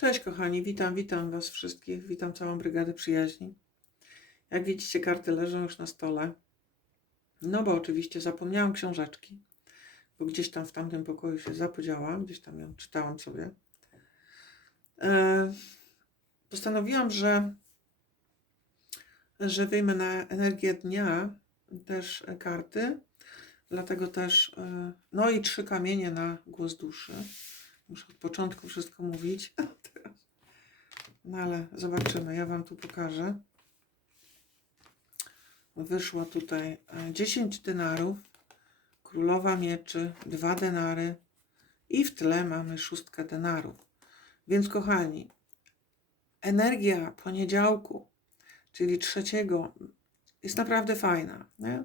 Cześć kochani, witam, witam Was wszystkich, witam całą Brygadę Przyjaźni. Jak widzicie, karty leżą już na stole. No bo oczywiście zapomniałam książeczki, bo gdzieś tam w tamtym pokoju się zapodziałam, gdzieś tam ją czytałam sobie. E, postanowiłam, że, że wyjmę na energię dnia też karty, dlatego też, e, no i trzy kamienie na głos duszy. Muszę od początku wszystko mówić. No ale zobaczymy. Ja Wam tu pokażę. Wyszło tutaj e, 10 denarów, królowa mieczy, dwa denary i w tle mamy szóstkę denarów. Więc kochani, energia poniedziałku, czyli trzeciego, jest naprawdę fajna. Nie?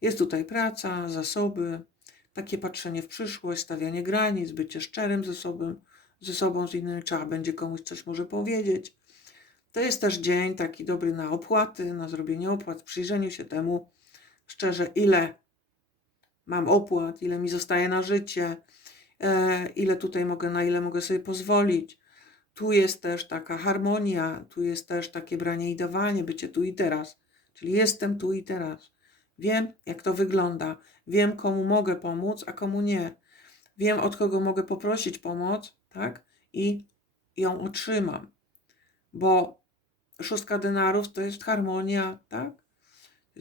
Jest tutaj praca, zasoby, takie patrzenie w przyszłość, stawianie granic, bycie szczerym ze sobą, ze sobą, z innymi, trzeba będzie komuś coś może powiedzieć. To jest też dzień taki dobry na opłaty, na zrobienie opłat, przyjrzeniu się temu szczerze, ile mam opłat, ile mi zostaje na życie, e, ile tutaj mogę, na ile mogę sobie pozwolić. Tu jest też taka harmonia, tu jest też takie branie i dawanie, bycie tu i teraz. Czyli jestem tu i teraz. Wiem, jak to wygląda. Wiem, komu mogę pomóc, a komu nie. Wiem, od kogo mogę poprosić pomoc, tak? I ją otrzymam. Bo szóstka denarów to jest harmonia, tak?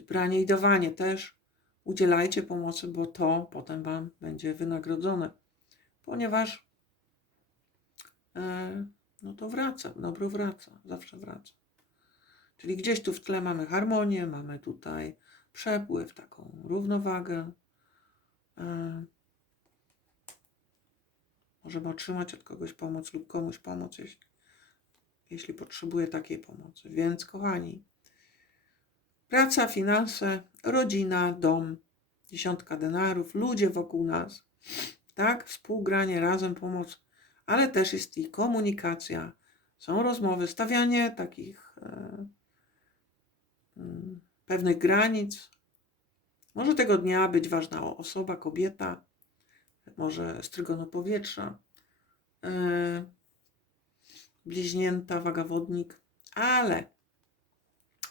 Branie i dawanie też. Udzielajcie pomocy, bo to potem Wam będzie wynagrodzone. Ponieważ e, no to wraca, dobro wraca, zawsze wraca. Czyli gdzieś tu w tle mamy harmonię, mamy tutaj przepływ, taką równowagę. E, możemy otrzymać od kogoś pomoc lub komuś pomoc, jeśli, jeśli potrzebuje takiej pomocy. Więc, kochani, praca, finanse, rodzina, dom, dziesiątka denarów, ludzie wokół nas, tak? Współgranie, razem, pomoc, ale też jest i komunikacja, są rozmowy, stawianie takich. Mm, pewnych granic. Może tego dnia być ważna osoba, kobieta, może strygonu powietrza, yy, bliźnięta, wagawodnik, ale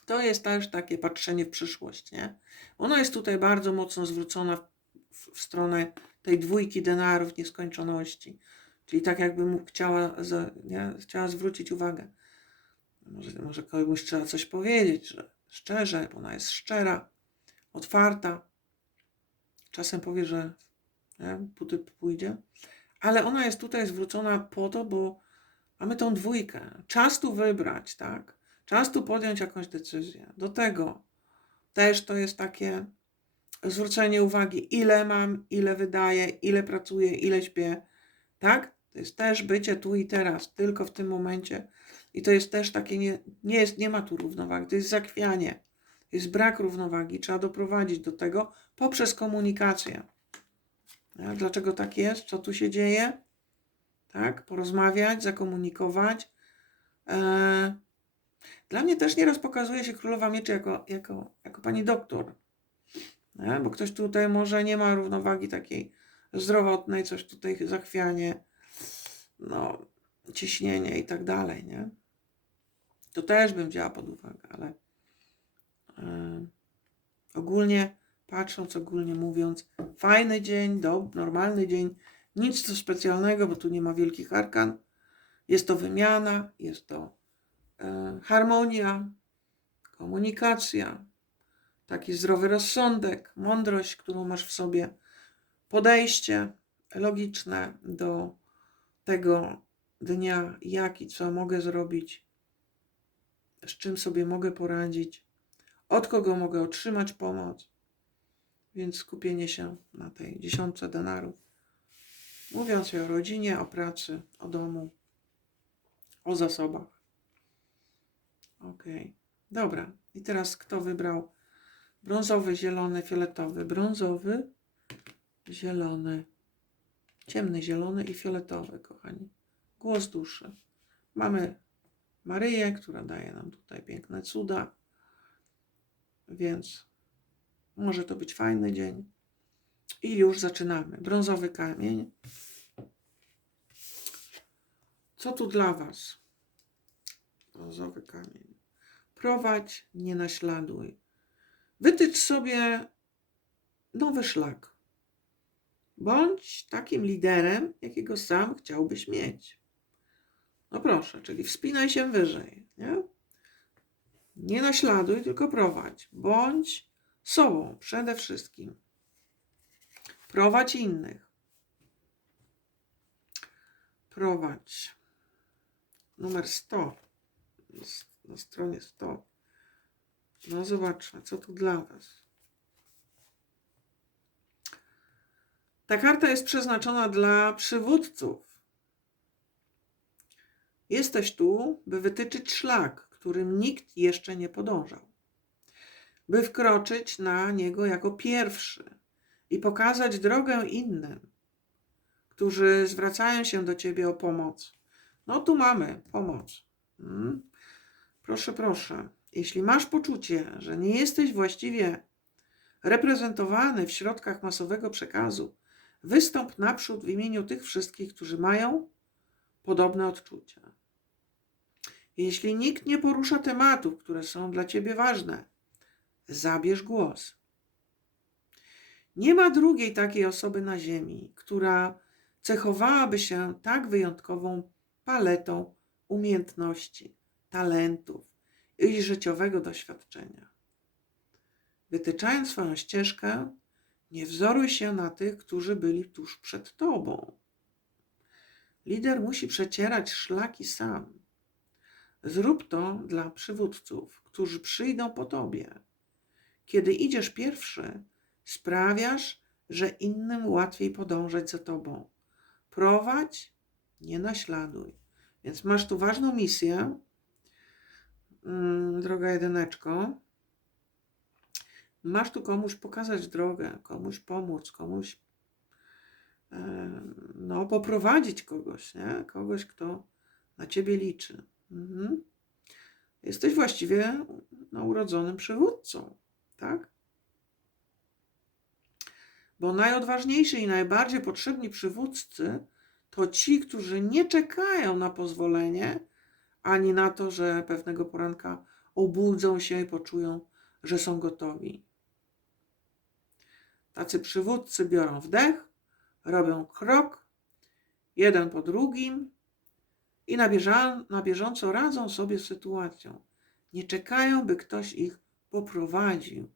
to jest też takie patrzenie w przyszłość, nie? Ona jest tutaj bardzo mocno zwrócona w, w, stronę tej dwójki denarów nieskończoności. Czyli tak jakby chciała, nie? chciała zwrócić uwagę. Może, może komuś trzeba coś powiedzieć, że szczerze, bo ona jest szczera, otwarta. Czasem powie, że nie, puty pójdzie, ale ona jest tutaj zwrócona po to, bo mamy tą dwójkę. Czas tu wybrać, tak? Czas tu podjąć jakąś decyzję. Do tego też to jest takie zwrócenie uwagi, ile mam, ile wydaję, ile pracuję, ile śpię, tak? To jest też bycie tu i teraz, tylko w tym momencie i to jest też takie, nie, nie, jest, nie ma tu równowagi, to jest zakwianie, jest brak równowagi. Trzeba doprowadzić do tego poprzez komunikację. Dlaczego tak jest? Co tu się dzieje? Tak, porozmawiać, zakomunikować. Eee, dla mnie też nieraz pokazuje się królowa mieczy jako, jako, jako pani doktor. Nie? Bo ktoś tutaj może nie ma równowagi takiej zdrowotnej, coś tutaj zachwianie, no, ciśnienie i tak dalej, nie? To też bym wzięła pod uwagę, ale yy, ogólnie patrząc, ogólnie mówiąc, fajny dzień, do, normalny dzień, nic co specjalnego, bo tu nie ma wielkich arkan. Jest to wymiana, jest to yy, harmonia, komunikacja, taki zdrowy rozsądek, mądrość, którą masz w sobie, podejście logiczne do tego dnia, jak i co mogę zrobić, z czym sobie mogę poradzić, od kogo mogę otrzymać pomoc. Więc skupienie się na tej dziesiątce denarów. Mówiąc o rodzinie, o pracy, o domu, o zasobach. Ok, dobra. I teraz kto wybrał brązowy, zielony, fioletowy? Brązowy, zielony, ciemny zielony i fioletowy, kochani. Głos duszy. Mamy Maryję, która daje nam tutaj piękne cuda. Więc może to być fajny dzień. I już zaczynamy. Brązowy kamień. Co tu dla Was? Brązowy kamień. Prowadź, nie naśladuj. Wytycz sobie nowy szlak. Bądź takim liderem, jakiego sam chciałbyś mieć. No proszę, czyli wspinaj się wyżej, nie? Nie naśladuj, tylko prowadź. Bądź sobą przede wszystkim. Prowadź innych. Prowadź. Numer 100. Jest na stronie 100. No zobaczmy, co tu dla Was. Ta karta jest przeznaczona dla przywódców. Jesteś tu, by wytyczyć szlak, którym nikt jeszcze nie podążał, by wkroczyć na niego jako pierwszy i pokazać drogę innym, którzy zwracają się do ciebie o pomoc. No tu mamy pomoc. Hmm? Proszę, proszę. Jeśli masz poczucie, że nie jesteś właściwie reprezentowany w środkach masowego przekazu, wystąp naprzód w imieniu tych wszystkich, którzy mają podobne odczucia. Jeśli nikt nie porusza tematów, które są dla ciebie ważne, zabierz głos. Nie ma drugiej takiej osoby na Ziemi, która cechowałaby się tak wyjątkową paletą umiejętności, talentów i życiowego doświadczenia. Wytyczając swoją ścieżkę, nie wzoruj się na tych, którzy byli tuż przed tobą. Lider musi przecierać szlaki sam. Zrób to dla przywódców, którzy przyjdą po tobie. Kiedy idziesz pierwszy, sprawiasz, że innym łatwiej podążać za tobą. Prowadź, nie naśladuj. Więc masz tu ważną misję, mm, droga jedyneczko. Masz tu komuś pokazać drogę, komuś pomóc, komuś no, poprowadzić kogoś, nie? kogoś, kto na ciebie liczy. Mhm. Jesteś właściwie no, urodzonym przywódcą, tak? Bo najodważniejsi i najbardziej potrzebni przywódcy to ci, którzy nie czekają na pozwolenie, ani na to, że pewnego poranka obudzą się i poczują, że są gotowi. Tacy przywódcy biorą wdech, robią krok, jeden po drugim i na, bieża, na bieżąco radzą sobie z sytuacją. Nie czekają, by ktoś ich poprowadził.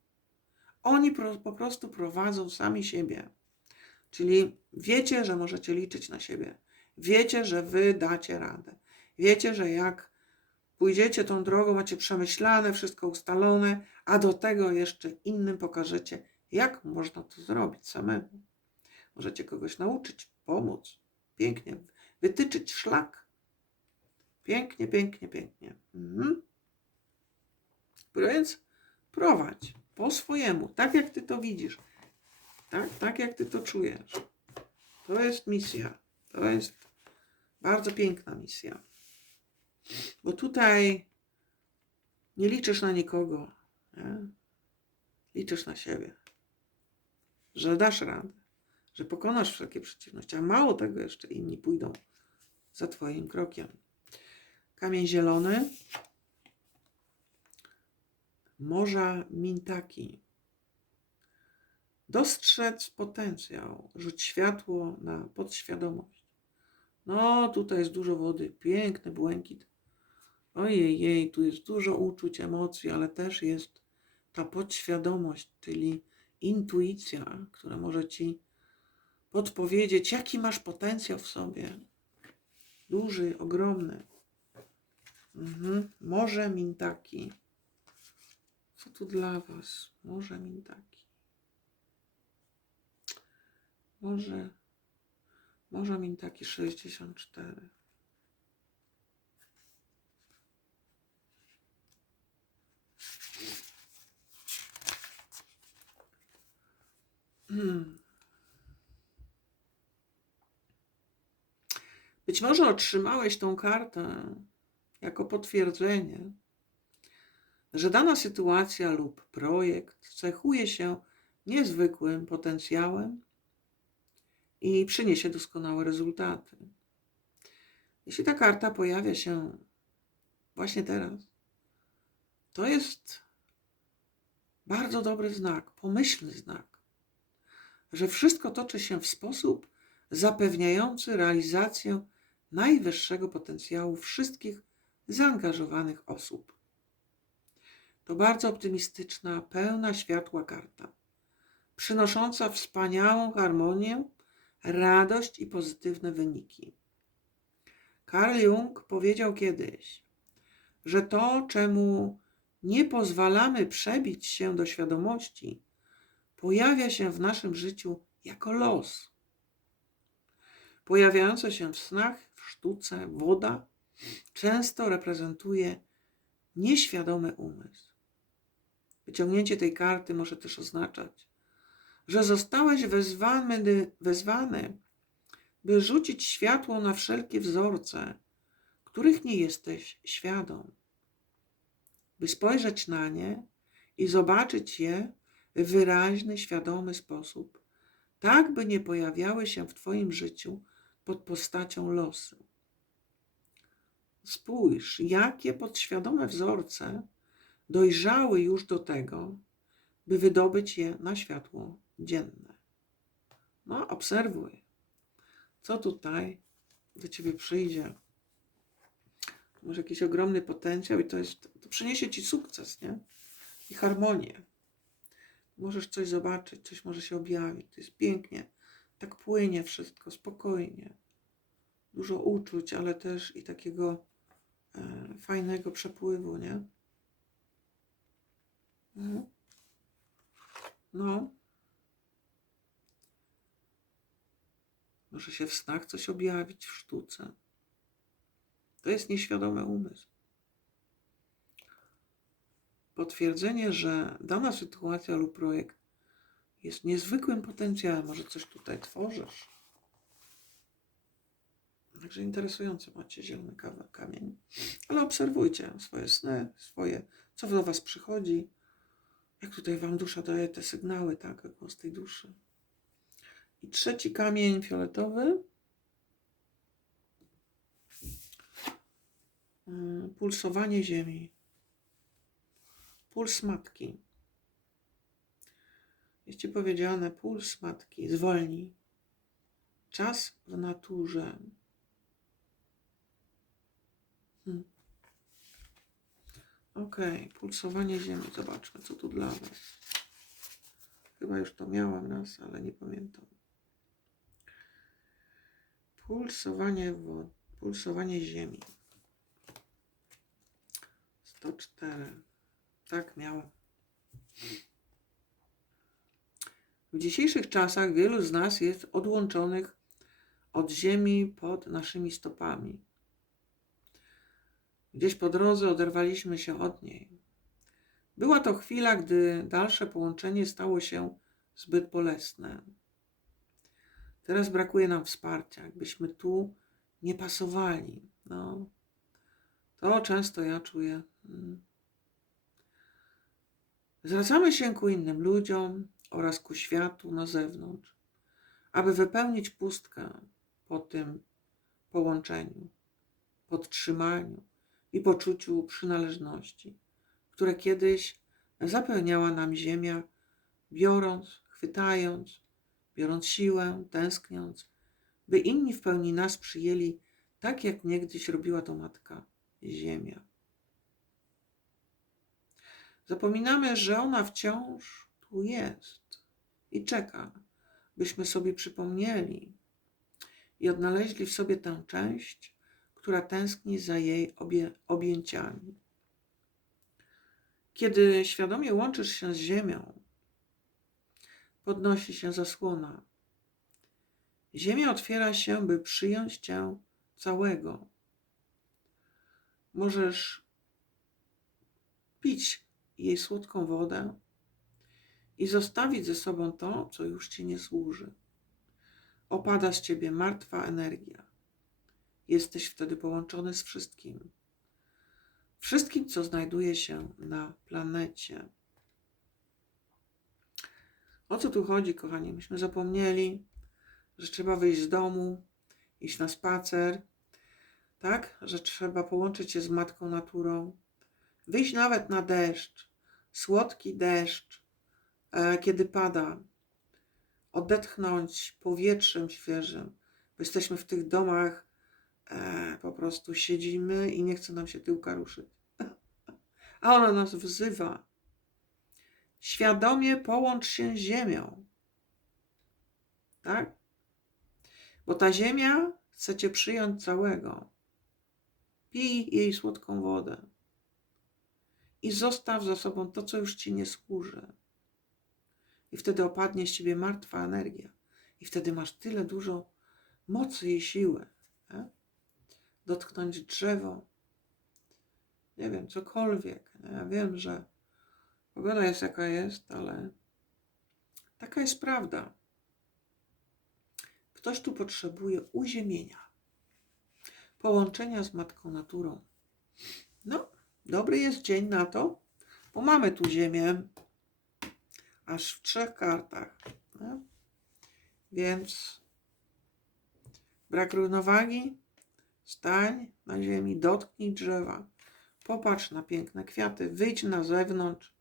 Oni pro, po prostu prowadzą sami siebie. Czyli wiecie, że możecie liczyć na siebie. Wiecie, że wy dacie radę. Wiecie, że jak pójdziecie tą drogą, macie przemyślane, wszystko ustalone, a do tego jeszcze innym pokażecie, jak można to zrobić samemu. Możecie kogoś nauczyć, pomóc. Pięknie. Wytyczyć szlak. Pięknie, pięknie, pięknie. Mhm. Więc prowadź po swojemu, tak jak ty to widzisz. Tak, tak jak ty to czujesz. To jest misja. To jest bardzo piękna misja. Bo tutaj nie liczysz na nikogo. Nie? Liczysz na siebie. Że dasz radę. Że pokonasz wszelkie przeciwności. A mało tego jeszcze inni pójdą za twoim krokiem. Kamień zielony. Morza Mintaki. Dostrzec potencjał, rzuć światło na podświadomość. No, tutaj jest dużo wody, piękny błękit. Ojej, jej, tu jest dużo uczuć, emocji, ale też jest ta podświadomość, czyli intuicja, która może ci podpowiedzieć, jaki masz potencjał w sobie. Duży, ogromny. Mhm. Morze Mintaki. Co tu dla Was? Morze Mintaki. Może, może mi taki 64. Hmm. Być może otrzymałeś tą kartę jako potwierdzenie, że dana sytuacja lub projekt cechuje się niezwykłym potencjałem i przyniesie doskonałe rezultaty. Jeśli ta karta pojawia się właśnie teraz, to jest bardzo dobry znak, pomyślny znak, że wszystko toczy się w sposób zapewniający realizację najwyższego potencjału wszystkich zaangażowanych osób. To bardzo optymistyczna, pełna światła karta, przynosząca wspaniałą harmonię, radość i pozytywne wyniki. Carl Jung powiedział kiedyś, że to, czemu nie pozwalamy przebić się do świadomości, pojawia się w naszym życiu jako los. Pojawiające się w snach, w sztuce, woda często reprezentuje nieświadomy umysł. Wyciągnięcie tej karty może też oznaczać, że zostałeś wezwany, wezwany by rzucić światło na wszelkie wzorce, których nie jesteś świadom, by spojrzeć na nie i zobaczyć je wyraźny, świadomy sposób, tak by nie pojawiały się w Twoim życiu pod postacią losu. Spójrz, jakie podświadome wzorce dojrzały już do tego, by wydobyć je na światło dzienne. No, obserwuj, co tutaj do ciebie przyjdzie. Może jakiś ogromny potencjał i to jest, to przyniesie ci sukces, nie? I harmonię. Możesz coś zobaczyć, coś może się objawić. To jest pięknie. Tak płynie wszystko, spokojnie. Dużo uczuć, ale też i takiego e, fajnego przepływu, nie? Mhm. No. Może się w snach coś objawić w sztuce. To jest nieświadomy umysł. Potwierdzenie, że dana sytuacja lub projekt jest niezwykłym potencjałem, może coś tutaj tworzysz. Także interesujący macie zielony kamień. Ale obserwujcie swoje sny, swoje, co do Was przychodzi, jak tutaj Wam dusza daje te sygnały, tak, głos tej duszy. I trzeci kamień fioletowy. Mm, Pulsowanie ziemi. Puls matki. Jest ci powiedziane, puls matki zwolni. Czas w naturze. Hmm. Ok, pulsowanie ziemi. Zobaczmy, co tu dla Was. Chyba już to miałam raz, ale nie pamiętam. Pulsowanie wody, pulsowanie ziemi. 104. Tak miałem. W dzisiejszych czasach wielu z nas jest odłączonych od ziemi pod naszymi stopami. Gdzieś po drodze oderwaliśmy się od niej. Była to chwila, gdy dalsze połączenie stało się zbyt bolesne. Teraz brakuje nam wsparcia, jakbyśmy tu nie pasowali. No, to często ja czuję. Zwracamy się ku innym ludziom oraz ku światu na zewnątrz, aby wypełnić pustkę po tym połączeniu, podtrzymaniu i poczuciu przynależności, które kiedyś zapełniała nam ziemia, biorąc, chwytając, biorąc siłę, tęskniąc, by inni w pełni nas przyjęli tak, jak niegdyś robiła to matka Ziemia. Zapominamy, że ona wciąż tu jest i czeka, byśmy sobie przypomnieli i odnaleźli w sobie tę część, która tęskni za jej obie, objęciami. Kiedy świadomie łączysz się z Ziemią, podnosi się zasłona. Ziemia otwiera się, by przyjąć cię całego. Możesz pić jej słodką wodę i zostawić ze sobą to, co już ci nie służy. Opada z ciebie martwa energia. Jesteś wtedy połączony z wszystkim. Wszystkim, co znajduje się na planecie. O co tu chodzi, kochani? Myśmy zapomnieli, że trzeba wyjść z domu, iść na spacer. tak? Że trzeba połączyć się z matką naturą, wyjść nawet na deszcz, słodki deszcz, e, kiedy pada, odetchnąć powietrzem świeżym, bo jesteśmy w tych domach, e, po prostu siedzimy i nie chce nam się tyłka ruszyć. A ona nas wzywa. Świadomie połącz się z ziemią. Tak? Bo ta ziemia chce cię przyjąć całego. Pij jej słodką wodę. I zostaw za sobą to, co już ci nie służy. I wtedy opadnie z ciebie martwa energia. I wtedy masz tyle dużo mocy i siły. Nie? Dotknąć drzewo. Nie wiem, cokolwiek. Ja wiem, że pogoda jest jaka jest, ale taka jest prawda. Ktoś tu potrzebuje uziemienia, połączenia z Matką Naturą. No, dobry jest dzień na to, bo mamy tu Ziemię aż w trzech kartach. nie? Więc brak równowagi, stań na ziemi, dotknij drzewa, popatrz na piękne kwiaty, wyjdź na zewnątrz,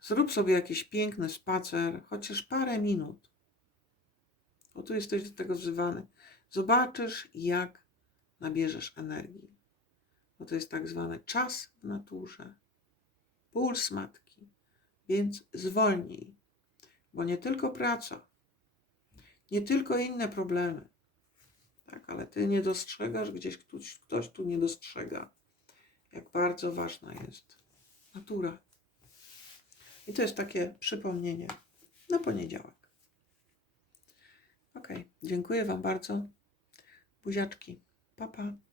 zrób sobie jakiś piękny spacer, chociaż parę minut. Bo tu jesteś do tego wzywany. Zobaczysz, jak nabierzesz energii. Bo to jest tak zwany czas w naturze. Puls matki. Więc zwolnij. Bo nie tylko praca, nie tylko inne problemy. Tak, ale ty nie dostrzegasz, gdzieś ktoś, ktoś tu nie dostrzega, jak bardzo ważna jest natura. I to jest takie przypomnienie na poniedziałek. Ok, dziękuję Wam bardzo. Buziaczki. Pa, pa.